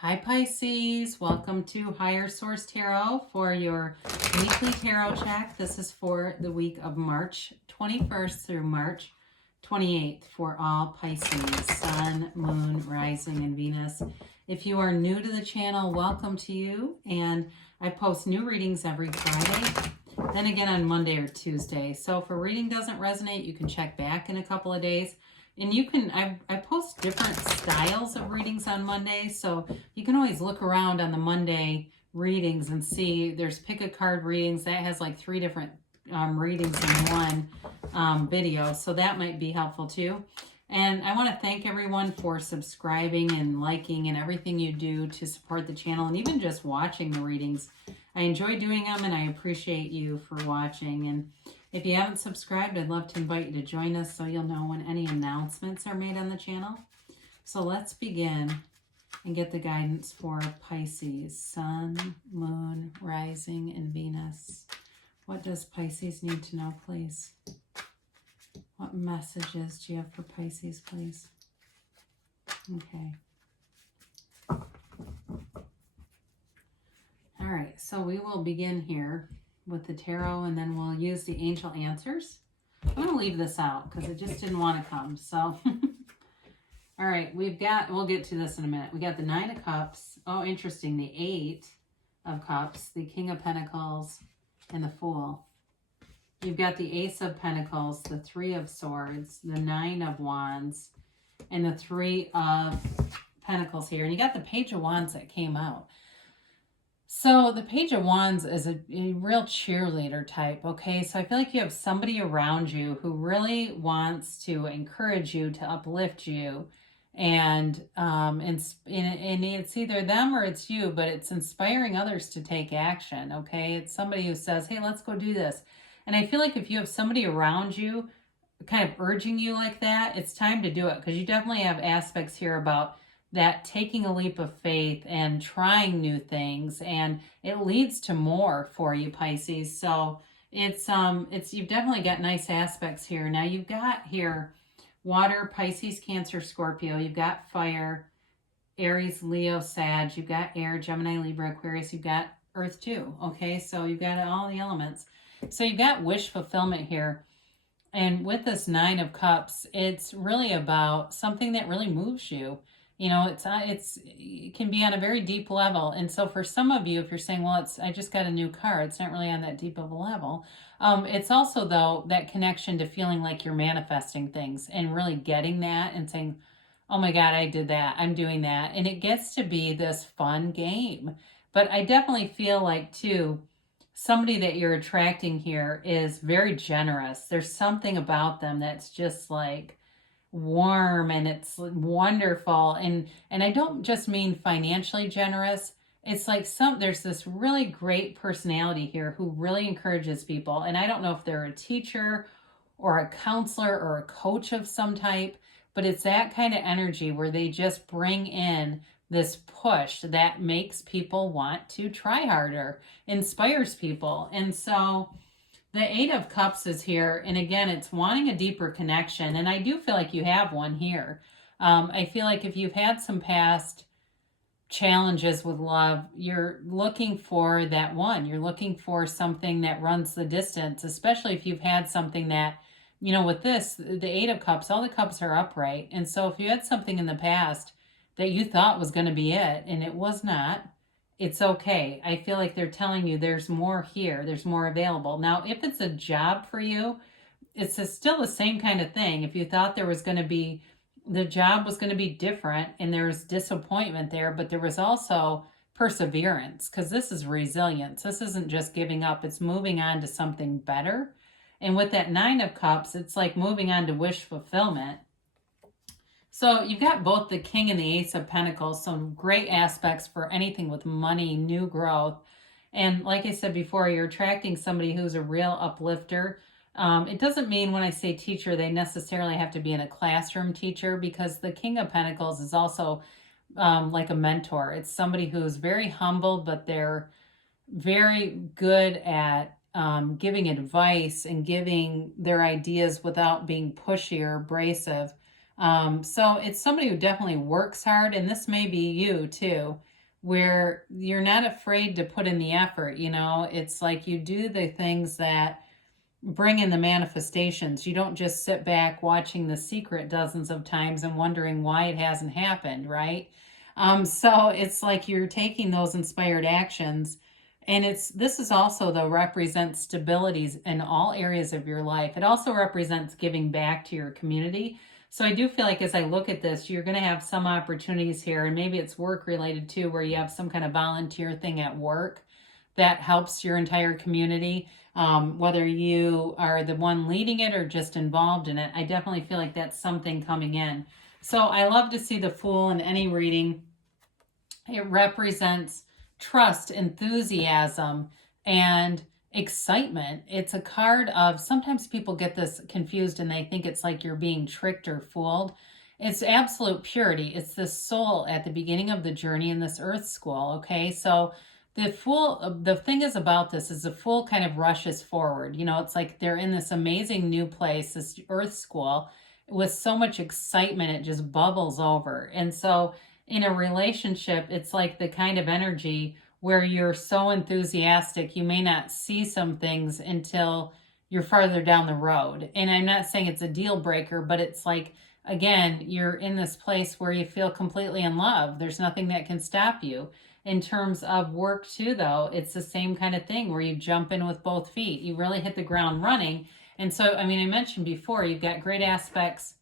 Hi Pisces, welcome to Higher Source Tarot for your weekly tarot check. This is for the week of March 21st through March 28th for all Pisces, Sun, Moon, Rising, and Venus. If you are new to the channel, welcome to you. And I post new readings every Friday, then again on Monday or Tuesday. So if a reading doesn't resonate, you can check back in a couple of days. And you can, I post different styles of readings on Monday, so you can always look around on the Monday readings and see there's pick a card readings. That has like 3 different readings in one video, so that might be helpful too. And I want to thank everyone for subscribing and liking and everything you do to support the channel and even just watching the readings. I enjoy doing them and I appreciate you for watching. And if you haven't subscribed, I'd love to invite you to join us so you'll know when any announcements are made on the channel. So let's begin and get the guidance for Pisces, Sun, Moon, Rising, and Venus. What does Pisces need to know, please? What messages do you have for Pisces, please? Okay. All right, so we will begin here with the tarot, and then we'll use the angel answers. I'm going to leave this out because it just didn't want to come. So, all right, we'll get to this in a minute. We got the 9 of Cups. Oh, interesting. The 8 of Cups, the King of Pentacles, and the Fool. You've got the Ace of Pentacles, the 3 of Swords, the 9 of Wands, and the 3 of Pentacles here. And you got the Page of Wands that came out. So the Page of Wands is a real cheerleader type, okay? So I feel like you have somebody around you who really wants to encourage you, to uplift you, and it's either them or it's you, but it's inspiring others to take action, okay? It's somebody who says, hey, let's go do this. And I feel like if you have somebody around you kind of urging you like that, it's time to do it, because you definitely have aspects here about that taking a leap of faith and trying new things, and it leads to more for you, Pisces. So it's you've definitely got nice aspects here. Now you've got here water, Pisces, Cancer, Scorpio. You've got fire, Aries, Leo, Sag. You've got air, Gemini, Libra, Aquarius. You've got earth too. Okay, so you've got all the elements. So you've got wish fulfillment here. And with this 9 of Cups, it's really about something that really moves you. You know, it can be on a very deep level. And so for some of you, if you're saying, well, I just got a new car, it's not really on that deep of a level. It's also, though, that connection to feeling like you're manifesting things and really getting that and saying, oh my God, I did that. I'm doing that. And it gets to be this fun game. But I definitely feel like, too, somebody that you're attracting here is very generous. There's something about them that's just like warm and it's wonderful. And I don't just mean financially generous. It's like there's this really great personality here who really encourages people. And I don't know if they're a teacher or a counselor or a coach of some type, but it's that kind of energy where they just bring in this push that makes people want to try harder, inspires people. And so the 8 of Cups is here, and again, it's wanting a deeper connection, and I do feel like you have one here. I feel like if you've had some past challenges with love, you're looking for that one. You're looking for something that runs the distance, especially if you've had something that, you know, with this, the 8 of Cups, all the cups are upright, and so if you had something in the past that you thought was going to be it, and it was not, it's okay. I feel like they're telling you there's more here. There's more available. Now, if it's a job for you, it's still the same kind of thing. If you thought there was going to be, the job was going to be different and there's disappointment there, but there was also perseverance, because this is resilience. This isn't just giving up. It's moving on to something better. And with that 9 of Cups, it's like moving on to wish fulfillment. So you've got both the King and the Ace of Pentacles, some great aspects for anything with money, new growth. And like I said before, you're attracting somebody who's a real uplifter. It doesn't mean when I say teacher, they necessarily have to be in a classroom teacher, because the King of Pentacles is also like a mentor. It's somebody who's very humble, but they're very good at giving advice and giving their ideas without being pushy or abrasive. So it's somebody who definitely works hard, and this may be you too. where you're not afraid to put in the effort. You know, it's like you do the things that bring in the manifestations. You don't just sit back watching The Secret dozens of times and wondering why it hasn't happened, right? So it's like you're taking those inspired actions. And this is also, though, represents stabilities in all areas of your life. It also represents giving back to your community. So I do feel like as I look at this, you're going to have some opportunities here, and maybe it's work related too, where you have some kind of volunteer thing at work that helps your entire community. Whether you are the one leading it or just involved in it, I definitely feel like that's something coming in. So I love to see the Fool in any reading. It represents trust, enthusiasm, and excitement. It's a card of, sometimes people get this confused and they think it's like you're being tricked or fooled. It's absolute purity. It's the soul at the beginning of the journey in this earth school, okay? So the Fool, the thing is about this is the Fool kind of rushes forward. You know, it's like they're in this amazing new place, this earth school, with so much excitement, it just bubbles over. And so in a relationship, it's like the kind of energy where you're so enthusiastic, you may not see some things until you're farther down the road. And I'm not saying it's a deal breaker, but it's like, again, you're in this place where you feel completely in love. There's nothing that can stop you. In terms of work too, though, it's the same kind of thing where you jump in with both feet. You really hit the ground running. And so, I mean, I mentioned before, you've got great aspects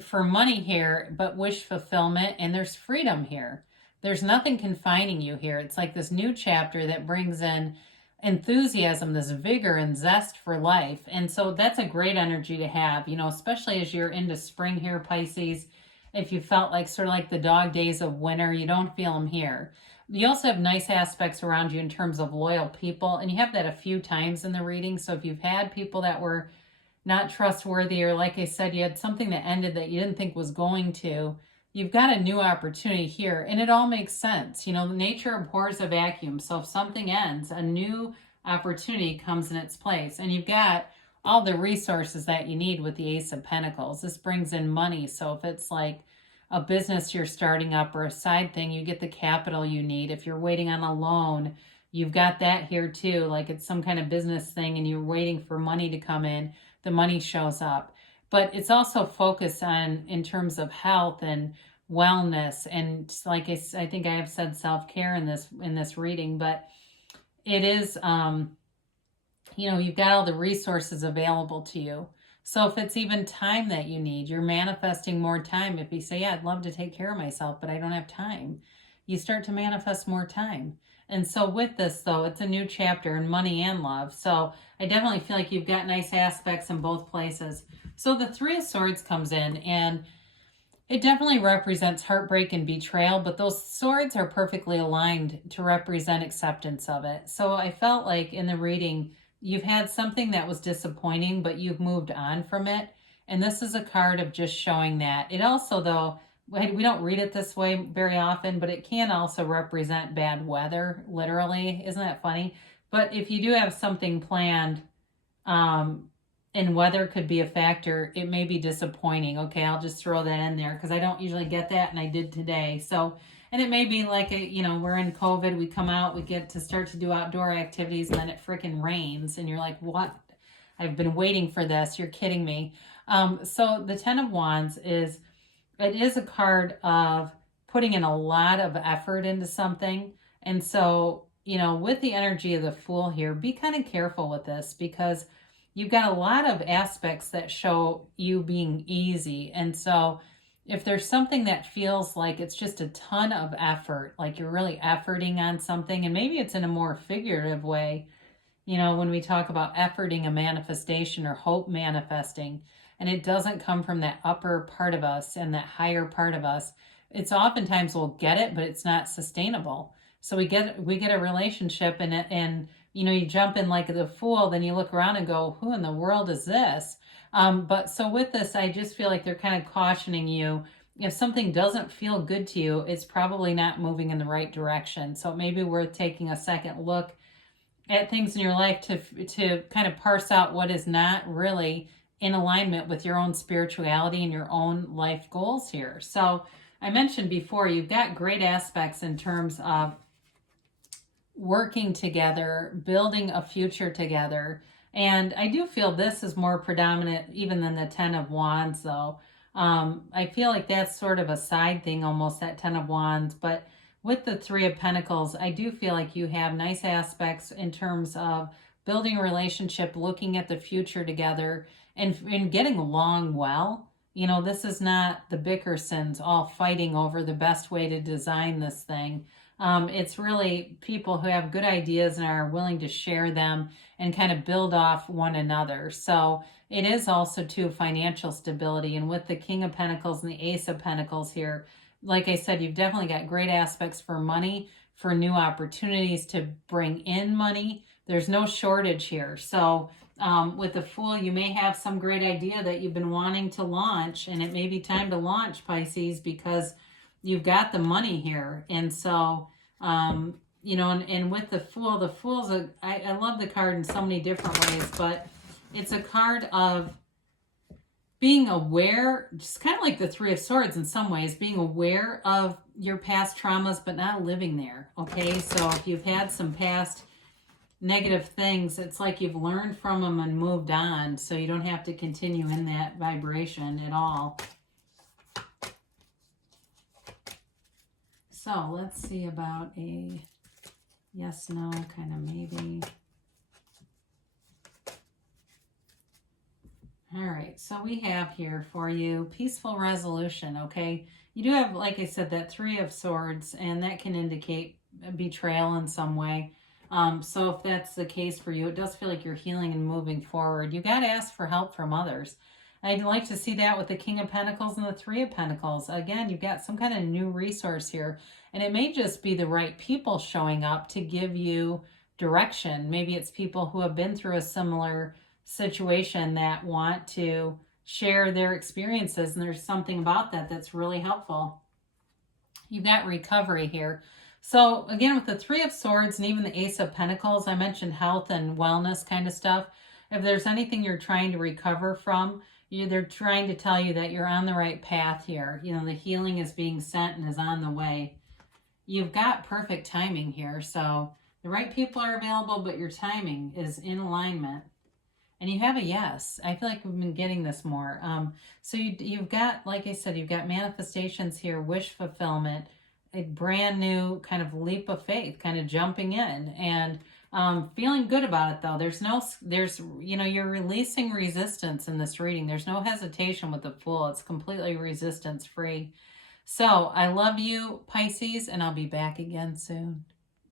for money here, but wish fulfillment, and there's freedom here. There's nothing confining you here. It's like this new chapter that brings in enthusiasm, this vigor and zest for life. And so that's a great energy to have, you know, especially as you're into spring here, Pisces. If you felt like sort of like the dog days of winter, you don't feel them here. You also have nice aspects around you in terms of loyal people, and you have that a few times in the reading. So if you've had people that were not trustworthy, or like I said, you had something that ended that you didn't think was going to, you've got a new opportunity here, and it all makes sense. You know, nature abhors a vacuum. So if something ends, a new opportunity comes in its place, and you've got all the resources that you need with the Ace of Pentacles. This brings in money. So if it's like a business you're starting up or a side thing, you get the capital you need. If you're waiting on a loan, you've got that here too. Like it's some kind of business thing and you're waiting for money to come in, the money shows up. But it's also focused on, in terms of health and wellness, and like I think I have said self-care in this reading, but it is, you know, you've got all the resources available to you. So if it's even time that you need, you're manifesting more time. If you say, yeah, I'd love to take care of myself, but I don't have time, you start to manifest more time. And so with this, though, it's a new chapter in money and love. So I definitely feel like you've got nice aspects in both places. So the Three of Swords comes in, and it definitely represents heartbreak and betrayal, but those swords are perfectly aligned to represent acceptance of it. So I felt like in the reading, you've had something that was disappointing, but you've moved on from it. And this is a card of just showing that. It also, though, we don't read it this way very often, but it can also represent bad weather, literally. Isn't that funny? But if you do have something planned, and weather could be a factor, it may be disappointing. Okay, I'll just throw that in there because I don't usually get that, and I did today. So, and it may be like, you know, we're in COVID, we come out, we get to start to do outdoor activities, and then it freaking rains, and you're like, what? I've been waiting for this. You're kidding me. So the Ten of Wands it is a card of putting in a lot of effort into something. And so, you know, with the energy of the Fool here, be kind of careful with this, because you've got a lot of aspects that show you being easy. And so if there's something that feels like it's just a ton of effort, like you're really efforting on something, and maybe it's in a more figurative way, you know, when we talk about efforting a manifestation or hope manifesting, and it doesn't come from that upper part of us and that higher part of us, it's oftentimes we'll get it, but it's not sustainable. So we get a relationship, and you know, you jump in like the Fool, then you look around and go, who in the world is this? But so with this, I just feel like they're kind of cautioning you. If something doesn't feel good to you, it's probably not moving in the right direction. So it may be worth taking a second look at things in your life to kind of parse out what is not really in alignment with your own spirituality and your own life goals here. So I mentioned before, you've got great aspects in terms of working together, building a future together. And I do feel this is more predominant even than the Ten of Wands, though. I feel like that's sort of a side thing, almost, that Ten of Wands. But with the Three of Pentacles, I do feel like you have nice aspects in terms of building a relationship, looking at the future together, and getting along well. You know, this is not the Bickersons all fighting over the best way to design this thing. It's really people who have good ideas and are willing to share them and kind of build off one another. So it is also, too, financial stability. And with the King of Pentacles and the Ace of Pentacles here, like I said, you've definitely got great aspects for money, for new opportunities to bring in money. There's no shortage here. So with the Fool, you may have some great idea that you've been wanting to launch, and it may be time to launch, Pisces, because you've got the money here. And so, you know, and with the Fool's I love the card in so many different ways, but it's a card of being aware, just kind of like the Three of Swords in some ways, being aware of your past traumas, but not living there. Okay, so if you've had some past negative things, it's like you've learned from them and moved on, so you don't have to continue in that vibration at all. So let's see about a yes, no, kind of maybe. All right, so we have here for you peaceful resolution, okay? You do have, like I said, that Three of Swords, and that can indicate betrayal in some way. So if that's the case for you, it does feel like you're healing and moving forward. You got to ask for help from others. I'd like to see that with the King of Pentacles and the Three of Pentacles. Again, you've got some kind of new resource here, and it may just be the right people showing up to give you direction. Maybe it's people who have been through a similar situation that want to share their experiences, and there's something about that that's really helpful. You've got recovery here. So again, with the Three of Swords and even the Ace of Pentacles, I mentioned health and wellness kind of stuff. If there's anything you're trying to recover from, they're trying to tell you that you're on the right path here. You know, the healing is being sent and is on the way. You've got perfect timing here. So the right people are available, but your timing is in alignment. And you have a yes. I feel like we've been getting this more. So you've got, like I said, you've got manifestations here, wish fulfillment, a brand new kind of leap of faith, kind of jumping in, and feeling good about it, though. You know, you're releasing resistance in this reading. There's no hesitation with the Fool. It's completely resistance free. So I love you, Pisces, and I'll be back again soon.